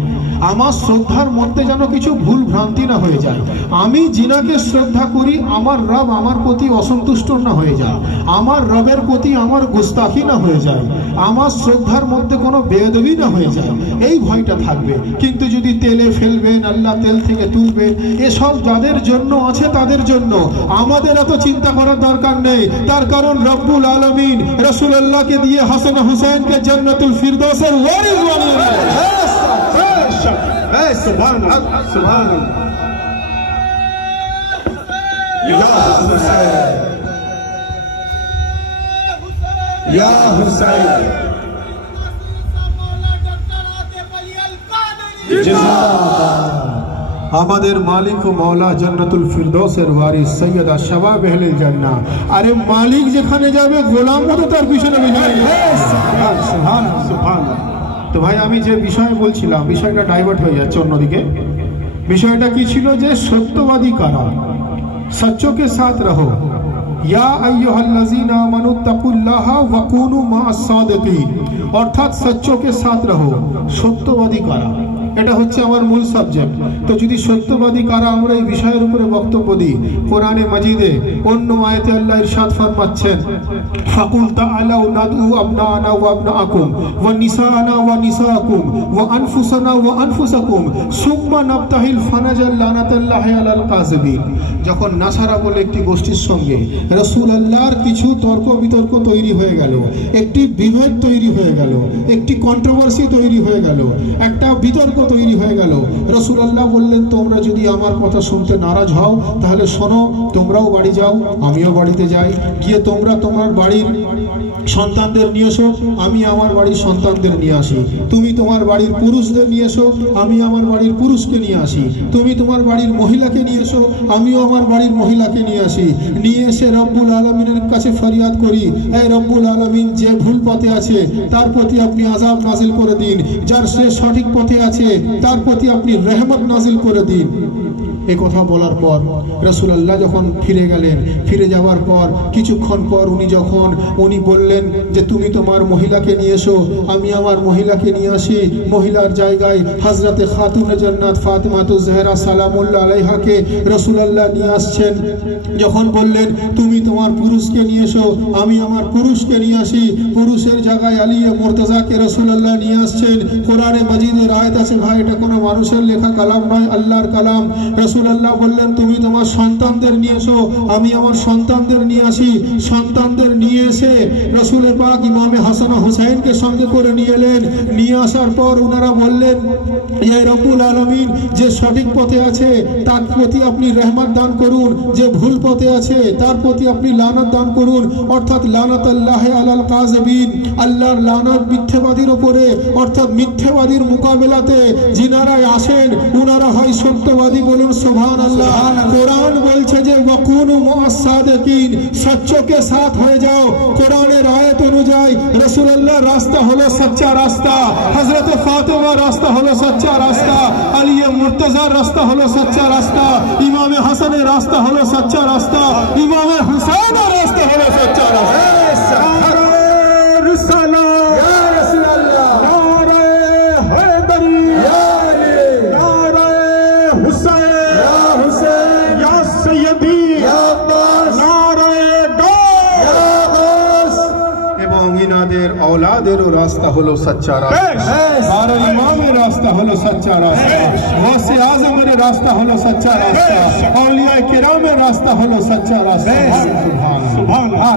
আমার শ্রদ্ধার মধ্যে যেন কিছু ভুল ভ্রান্তি না হয়ে যায়। আমি যিনাকে শ্রদ্ধা করি আমার রব আমার প্রতি অসন্তুষ্ট না হয়ে যায়, আমার রবের প্রতি আমার গুস্তাখি না হয়ে যায়, আমার শ্রদ্ধার মধ্যে কোনো বেয়াদবি না হয়ে যায়, এই ভয়টা থাকবে। কিন্তু যদি তেলে ফেলবেন, আল্লাহ তেল থেকে তুলবেন, এসব যাদের জন্য আছে তাদের জন্য, আমাদের এত চিন্তা করার দরকার নেই। তার কারণ রব্বুল আলামিন রাসূলুল্লাহকে দিয়ে হাসান হুসাইনকে জান্নাতুল ফিরদৌসের ওয়ারিস বানিয়ে দিলেন। সুবহান আল্লাহ, সুবহান আল্লাহ। ইয়া হুসাইন, ইয়া হুসাইন, আমাদের মালিক ও মাওলা জান্নাতুল ফিরদৌসের ওয়ারিস সৈয়দা শাবাব আহলে জান্নাহ। আরে মালিক যেখানে যাবে গোলামও তো তার পিছনে যাবে। সুবহানাল্লাহ, সুবহানাল্লাহ। তো ভাই আমি যে বিষয়ে বলছিলাম, বিষয়টা ডাইভার্ট হয়ে যাচ্ছে অন্যদিকে। বিষয়টা কি ছিল যে সত্যবাদী কারা, সচ্চো কে সাথ রহো, ইয়া আইয়ুহাল্লাযীনা আমানুত্তাকুল্লাহা ওয়া কুনু মা'আস সাদিকিন, অর্থাৎ সচ্চো কে সাথ রহো, সত্যবাদী কারা, এটা হচ্ছে আমার মূল সাবজেক্ট। তো যদি সত্যবাদী কারা আমরা এই বিষয়ের উপরে বক্তব্য দিই, কোরআনে মাজিদে অন্য আয়াতে আল্লাহ ইরশাদ ফরমাচ্ছেন, ফাকুল তাআলাউ নাদউ আবনানা ওয়া আবনাআকুম ওয়া নিসাআনা ওয়া নিসাআকুম ওয়া আনফুসানা ওয়া আনফুসাকুম সুম্মা নাবতাহিল ফানাজাল লানাতাল্লাহি আলাল কাযিবিন। যখন নাসারা বলে একটি গোষ্ঠীর সঙ্গে রাসূলুল্লাহর কিছু তর্ক বিতর্ক তৈরি হয়ে গেল, একটি বিভেদ তৈরি হয়ে গেল, একটি কন্ট্রোভার্সি তৈরি হয়ে গেল, একটা বিতর্ক তৈরি হয়ে গেল, রাসূলুল্লাহ বললেন তোমরা যদি আমার কথা শুনতে নারাজ হও তাহলে শোনো, তোমরাও বাড়ি যাও, আমিও বাড়িতে যাই, গিয়ে তোমরা তোমার বাড়ির সন্তানদের নিয়ে এসো, আমি আমার বাড়ির সন্তানদের নিয়ে আসি, তুমি তোমার বাড়ির পুরুষদের নিয়ে এসো, আমি আমার বাড়ির পুরুষকে নিয়ে আসি, তুমি তোমার বাড়ির মহিলাকে নিয়ে এসো, আমিও আমার বাড়ির মহিলাকে নিয়ে আসি, নিয়ে এসে রব্বুল আলামিনের কাছে ফরিয়াদ করি, এই রব্বুল আলামিন যে ভুল পথে আছে তার প্রতি আপনি আযাব নাজিল করে দিন, যার সে সঠিক পথে আছে তার প্রতি আপনি রহমত নাজিল করে দিন। এই কথা বলার পর রাসূলুল্লাহ যখন ফিরে গেলেন, ফিরে যাওয়ার পর কিছুক্ষণ পর উনি বললেন যে তুমি তোমার মহিলাকে নিয়ে এসো, আমি আমার মহিলাকে নিয়ে আসি। মহিলার জায়গায় হযরতে খাতুনে জান্নাত ফাতিমাতুজ জাহরা সালামুল্লাহ আলাইহাকে রাসূলুল্লাহ নিয়ে আসছেন। যখন বললেন তুমি তোমার পুরুষকে নিয়ে এসো, আমি আমার পুরুষকে নিয়ে আসি, পুরুষের জায়গায় আলিয়ে মুর্তজাকে রাসূলুল্লাহ নিয়ে আসছেন। কোরআনে মাজিদের আয়াত আছে, ভাই এটা কোনো মানুষের লেখা কালাম নয়, আল্লাহর কালাম। রাসূলুল্লাহ বললেন তুমি তোমার সন্তানদের নিয়ে এসো, আমি আমার সন্তানদের নিয়ে আসি। সন্তানদের নিয়ে এসে রাসূলের পাক ইমামে হাসান ও হুসাইনকে সঙ্গে করে নিয়ে এলেন। নিয়ে আসার পর ওনারা বললেন ইয়া রব্বুল আলামিন যে সঠিক পথে আছে তার প্রতি আপনি রহমত দান করুন, যে ভুল পথে আছে তার প্রতি আপনি লানত দান করুন, অর্থাৎ লানাতুল্লাহি আলাল কাযিবিন, আল্লাহর লানত মিথ্যাবাদীর উপরে, অর্থাৎ মিথ্যাবাদীর মোকাবেলাতে যিনারা আসেন ওনারা হয় সত্যবাদী, বলুন সুবহানাল্লাহ। কোরআন বলছে যে ওয়াকুনু মা'আস সাদিকিন, সচ্চো কে সাথ হয়ে যাও। কোরআনের আয়াত অনুযায়ী রাসূলুল্লাহর রাস্তা হলো সচ্চা রাস্তা, হযরতে ফাতিমার রাস্তা হলো সচ্চা রাস্তা, আলিয়ে মুর্তজার রাস্তা হলো সচ্চা রাস্তা, ইমামে হাসানের রাস্তা হলো সচ্চা রাস্তা, ইমামে হুসাইনের রাস্তা হলো সচ্চা রাস্তা। औलादेरो रास्ता हलो सच्चा रास्ता, और इमामेर रास्ता हलो सच्चा रास्ता, गौसे आज़मेर রাস্তা হলো সচ্চা রাস্তা, আউলিয়া কিরামের রাস্তা হলো সচ্চা রাস্তা। সুবহানাল্লাহ।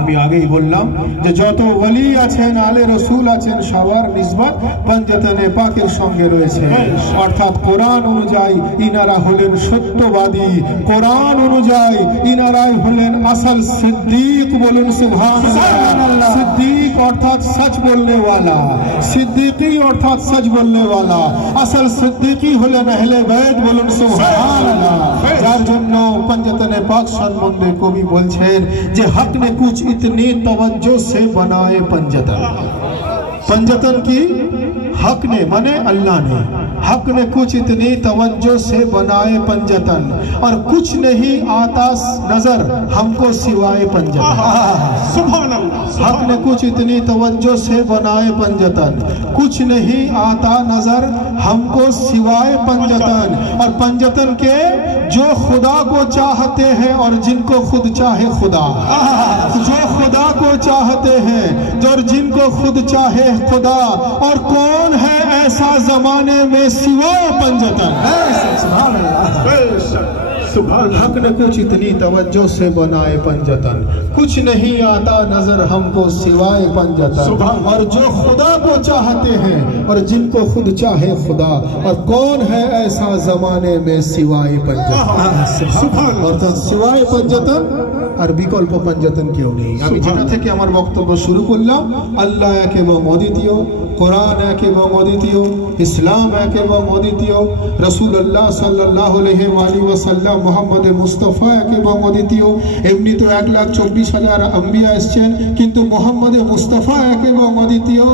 আমি আগেই বললাম যে যত ওলি আছেন, আলে রসুল আছেন, সবার নিসবত পঞ্জতনে পাকের সঙ্গে রয়েছে। অর্থাৎ কোরআন অনুযায়ী ইনারা হলেন সত্যবাদী, কোরআন অনুযায়ী ইনারাই হলেন আসল সিদ্দিক। বলুন সুবহানাল্লাহ। সিদ্দিক অর্থাৎ সচ বলনে ওয়ালা, সিদ্দিকি অর্থাৎ সচ বলনে ওয়ালা। আসল সিদ্দিকি হলেন আহলে বাইত। বলুন সুবহানাল্লাহ। যার জন্য পঞ্জতনে পাক সম্বন্ধে কবি বলছেন যে হক ने कुछ इतनी तवज्जो से बनाए पंजतन। पंजतन की हक ने माने अल्लाह ने, हक ने कुछ इतनी तवज्जो से बनाए पंजतन, और कुछ नहीं आता नजर हमको सिवाय पंजतन। हक ने कुछ इतनी तवज्जो से बनाए पंजतन, कुछ नहीं आता नजर हमको सिवाय पंजतन। और पंजतन के जो खुदा को चाहते हैं और जिनको खुद चाहे खुदा, जो खुदा को चाहते हैं और जिनको खुद चाहे खुदा, और कौन है ऐसा जमाने में सिवाय पंजतन। हक ने कुछ इतनी तवज्जो से बनाए पंजतन, कुछ नहीं आता नजर हमको सिवाय पंजतन। और जो खुदा को चाहते हैं और जिनको खुद चाहे खुदा, और कौन है ऐसा जमाने में सिवाय पंजतन। अर्थात सिवाय पंजतन আর বিকল্প পঞ্জতন কেউ নেই। আমি যেটা থেকে আমার বক্তব্য শুরু করলাম, আল্লাহ এক এবং অদ্বিতীয়, কোরআন এক এবং অদ্বিতীয়, ইসলাম এক এবং অদ্বিতীয়, রাসূলুল্লাহ সাল্লাল্লাহু আলাইহি ওয়াসাল্লাম মুহাম্মদ মুস্তাফা এক এবং অদ্বিতীয়। এমনি তো 1,24,000 আম্বিয়া এসেছেন, কিন্তু মুহাম্মদ মুস্তাফা এক এবং অদ্বিতীয়।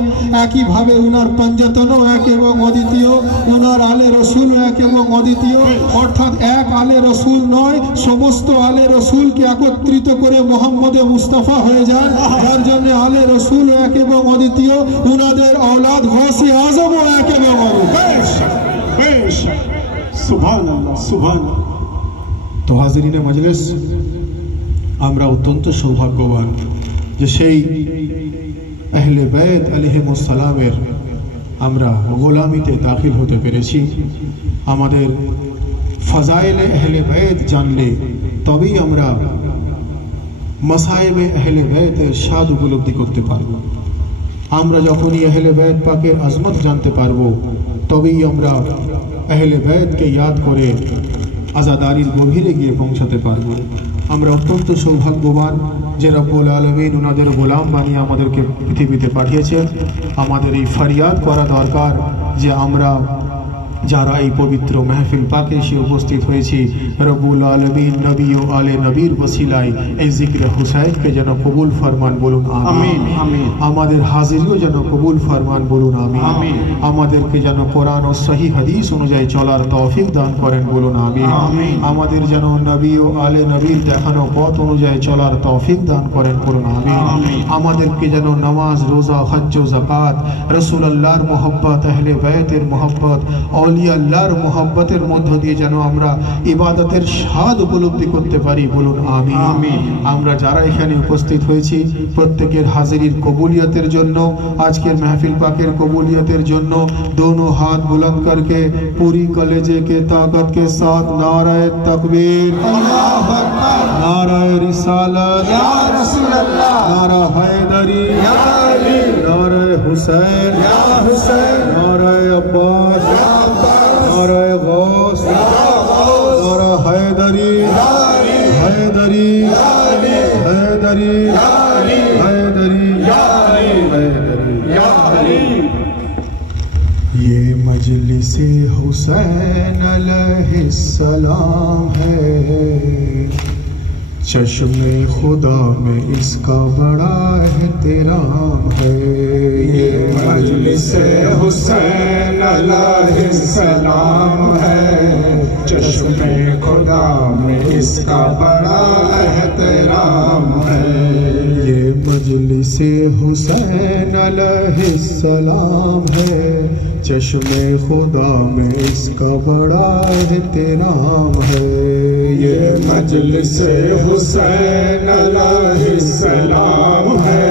একইভাবে উনার পঞ্জতনও এক এবং অদ্বিতীয়, উনার আলে রসুল এক এবং অদ্বিতীয়। অর্থাৎ এক আলে রসুল নয়, সমস্ত আলে রসুলকে একত্রিত করে মোহাম্মদ মুস্তাফা হয়ে যান। যার জন্য আলে রসুল এক এবং অদ্বিতীয়, উনাদের औलाद गौसे आजम এক এবং অদ্বিতীয়। সুবহানাল্লাহ, সুবহানাল্লাহ। তো হাজিরিনে মজলিস, আমরা অত্যন্ত সৌভাগ্যবান যে সেই আহলে বাইত আলাইহিমুস সালামের আমরা গোলামিতে দাখিল হতে পেরেছি। আমাদের ফজাইলে আহলে বাইত জানলে তবেই আমরা মাসায়েবে আহলে বাইতের স্বাদ উপলব্ধি করতে পারব। আমরা যখনই আহলে বাইত পাকের আজমত জানতে পারবো, তবেই আমরা আহলে বাইতকে ইয়াদ করে আজাদারির গভীরে গিয়ে পৌঁছাতে পারবো। আমরা অত্যন্ত সৌভাগ্যবান যে রব্বুল আলামিন ওনাদের গোলাম বানিয়ে আমাদেরকে পৃথিবীতে পাঠিয়েছেন। আমাদের এই ফরিয়াদ করা দরকার যে আমরা যারা এই পবিত্র মাহফিল পাকে এসে উপস্থিত হয়েছি, রব্বুল আলামিন নবী ও আলে নবীর ওসিলায় এই জিক্রে হুসাইনকে যেন কবুল ফরমান। বলুন আমিন। আমাদের হাজিরিও যেন কবুল ফরমান। বলুন আমিন। আমাদেরকে যেন কোরআন ও সহি হাদিস অনুযায়ী চলার তৌফিক দান করেন। বলুন আমিন। আমাদের যেন নবী ও আলে নবীর দেখানো পথ অনুযায়ী চলার তৌফিক দান করেন। বলুন আমিন। আমাদেরকে যেন নামাজ, রোজা, হজ্জ ও যাকাত, রাসূলুল্লাহর মুহাব্বত, আহলে বাইতের মুহাব্বত, আউলিয়া আল্লাহর মুহাব্বতের মধ্য দিয়ে যেন আমরা ইবাদতের স্বাদ উপলব্ধি করতে পারি। বলুন আমিন। আমরা যারা এখানে উপস্থিত হয়েছি প্রত্যেকের হাজিরির কবুলিয়তের জন্য, আজকের महफिल पाकेर कबूलियतेर जन्नो दोनों हाथ बुलंद करके पूरी कलेजे के ताकत के साथ नाराए तकबीर, अल्लाहु अकबर, नाराए रिसालत, या रसूल अल्लाह, नारा हैदरी, या अली, नाराए हुसैन, या हुसैन, नाराए अब्बास, या अब्बास, नाराए गौस, या गौस, नारा हैदरी, या अली, हैदरी, या अली, हैदरी, या अली, हैदरी, या अली, हैदरी, या अली। ये मजलिसे हुसैन अलैहिस्सलाम है, चश्मे खुदा में इसका बड़ा एहतराम है। ये मजलिसे हुसैन अलैहिस्सलाम है, चश्मे खुदा में इसका बड़ा एहतराम है। ये मजलिसे हुसैन अलैहिस्सलाम है, चश्मे खुदा में इसका बड़ा एहतराम है। ये मजलिसे हुसैन अलैहिस्सलाम है,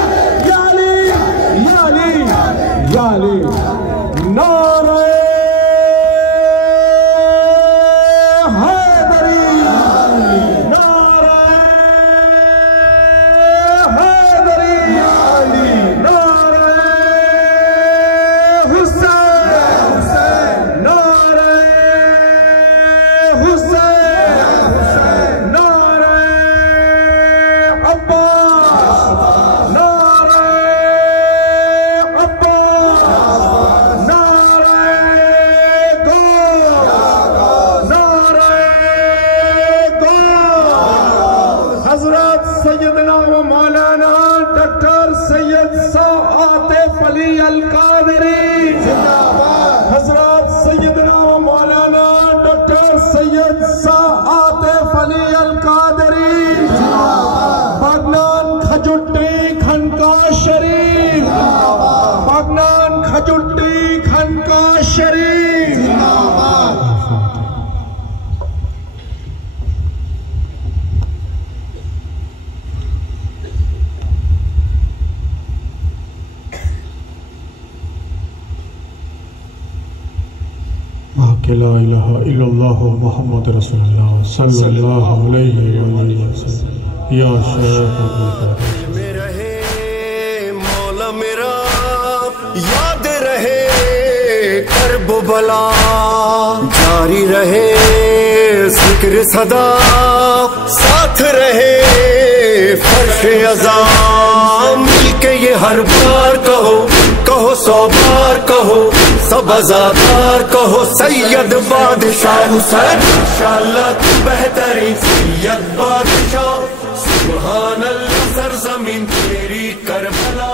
सैयदना व मौलाना डॉक्टर सैयद शाह आतिफ अली अल कादरी जिंदाबाद। हजरत सैयदना व मौलाना डॉक्टर सैयद शाह आतिफ अली अल कादरी जिंदाबाद। बागनान खजुट्टी खनका शरीफ जिंदाबाद। बागनान खजुट्टी खनका शरीफ जिंदाबाद। ला इलाहा इल्लल्लाह मुहम्मद रसूलुल्लाह सल्लल्लाहु अलैहि वसल्लम। या शेख में रहे मौला मेरा, याद रहे कर्ब बला, जारी रहे जिक्र सदा, साथ रहे फर्श अज़ा। मिलके ये हर बार कहो, कहो 100 बार कहो, सब अज़ादार कहो सैयद बादशाह हुसैन। इंशाअल्लाह तू बेहतरीन सैयद बादशाह, सुभान अल्लाह सरज़मीन तेरी करबला।